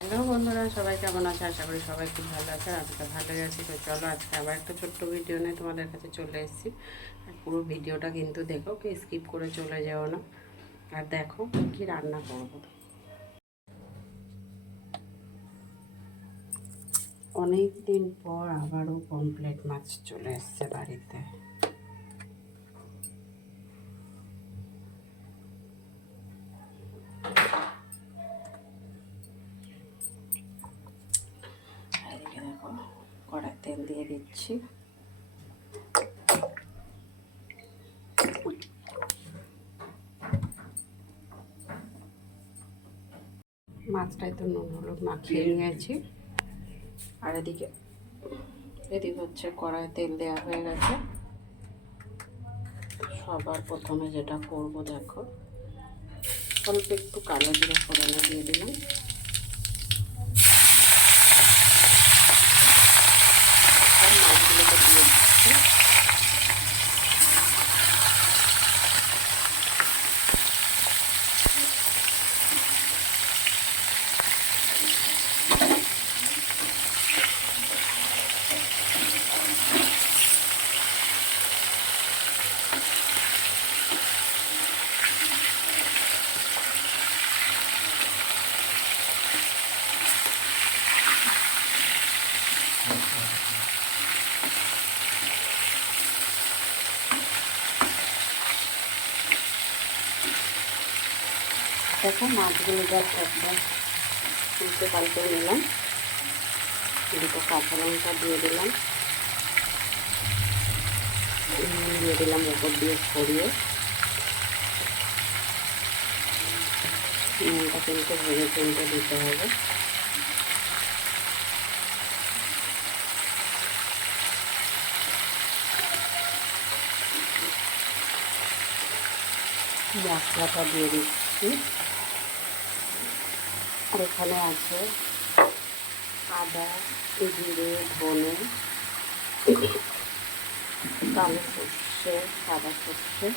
Hello বন্ধুরা, সবাই কেমন আছে? আশা করি সবাই খুব ভালো আছে। আমি তো ভালোই আছি। তো চলো আজকে আবার একটা ছোট্ট ভিডিও নিয়ে তোমাদের কাছে চলে এসেছি। আর পুরো ভিডিওটা কিন্তু দেখো, কি স্কিপ করে চলে যাও না। আর দেখো কি রান্না করব। অনেক দিন পর আবারও পমফ্রেট মাছ চলে এসছে বাড়িতে। এদিকে দেখো, কড়াই তেল দিয়ে দিচ্ছি। মাছটাই তো নুন হলুদ মাখিয়ে নিয়েছি। আর এদিকে হচ্ছে কড়াই তেল দেওয়া হয়ে গেছে। সবার প্রথমে যেটা করব দেখো, অল্প একটু কালো জিরে ফোড়নে দিয়ে দিলাম। আর মাছগুলোকে দিয়ে দিচ্ছি। দেখো মাছগুলো জাস্ট একবার উল্টে পাল্টে নিলাম। দুটো কাঁচা লঙ্কা দিয়ে দিলাম, দিয়ে দিলাম ওপর দিয়ে ছড়িয়ে। নুনটা কিন্তু ভেজে চিনতে দিতে হবে। মশলাটা দিয়ে দিচ্ছি। আর এখানে আছে আদা, জিরে, ধনে, কালো সর্ষে, সাদা সর্ষে,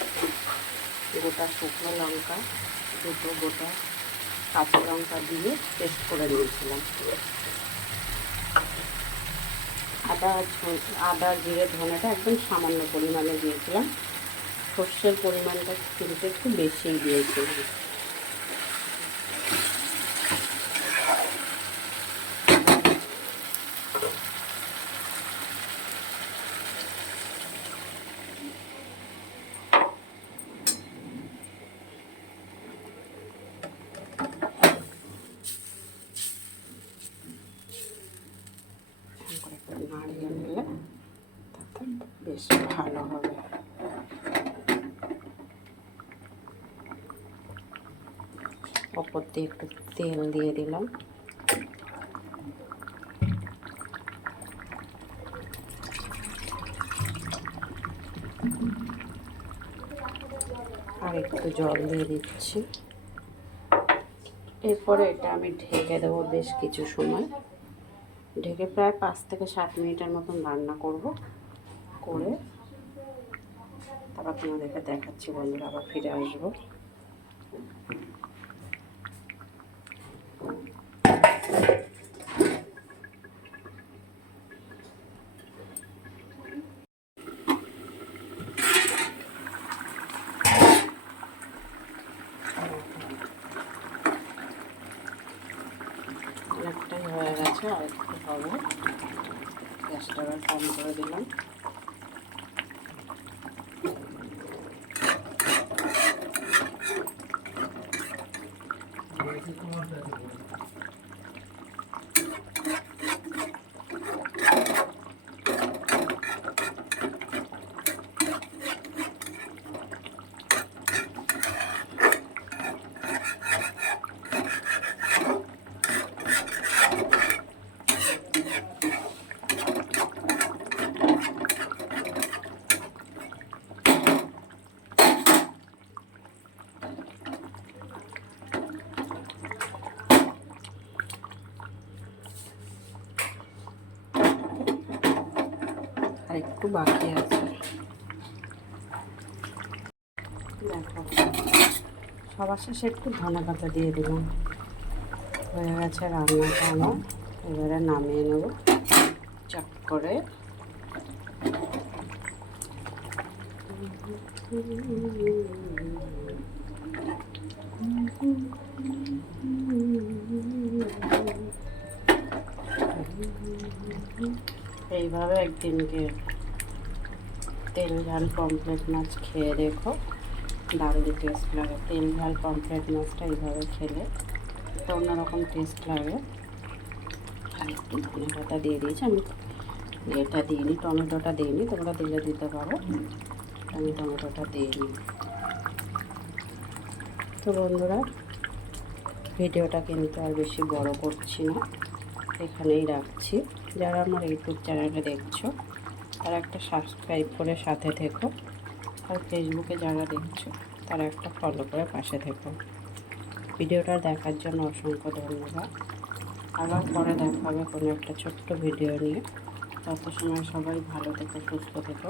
গোটা শুকনো লঙ্কা, দুটো গোটা কাঁচা লঙ্কা দিয়ে পেস্ট করে নিয়েছিলাম। আদা জিরে ধনেটা একদম সামান্য পরিমাণে দিয়েছিলাম। সর্ষের পরিমাণটা কিন্তু একটু বেশিই দিয়েছিলাম। নাড়িয়ে নিলে তাতে বেশ ভালো হবে। ওপর দিয়ে একটু তেল দিয়ে দিলাম। আর একটু জল দিয়ে দিচ্ছি। এরপরে এটা আমি ঢেকে দেবো বেশ কিছু সময়। ঢেকে প্রায় 5 থেকে 7 মিনিটের মতন রান্না করব। করে তারপর তোমাদেরকে দেখাচ্ছি বন্ধুরা, আবার ফিরে আসবো। অনেকটাই হয়ে গেছে, আর একটু হবে। গ্যাসটা আবার কম করে দিলাম। আর একটু বাকি আছে। দেখো সবার শেষে একটু ধনেপাতা দিয়ে দিলাম। হয়ে গেছে রান্নাটা আমার, এবারে নামিয়ে নেব চট করে। এইভাবে একদিনকে তেল ঝাল পমফ্রেট মাছ খেয়ে দেখো, দারুণ টেস্ট লাগে। তেল ঝাল পমফ্রেট মাছটা এইভাবে খেলে একটা অন্যরকম টেস্ট লাগে। আর একটু ধনে পাতা দিয়ে দিয়েছি আমি, এটা দিইনি, টমেটোটা দিইনি, তোমরা দিলে দিতে পারো, আমি টমেটোটা দিইনি। তো বন্ধুরা, ভিডিওটা কিন্তু আর বেশি বড় করছি না, এখানেই রাখছি। যারা আমার ইউটিউব চ্যানেলে দেখছো তারা একটা সাবস্ক্রাইব করে সাথে থেকো, আর ফেসবুকে যারা দেখছো তারা একটা ফলো করে পাশে থেকো। ভিডিওটা দেখার জন্য অসংখ্য ধন্যবাদ। আবার পরে দেখা হবে কোনো একটা ছোট্ট ভিডিও নিয়ে। তত সময় সবাই ভালো থেকো, সুস্থ থেকো।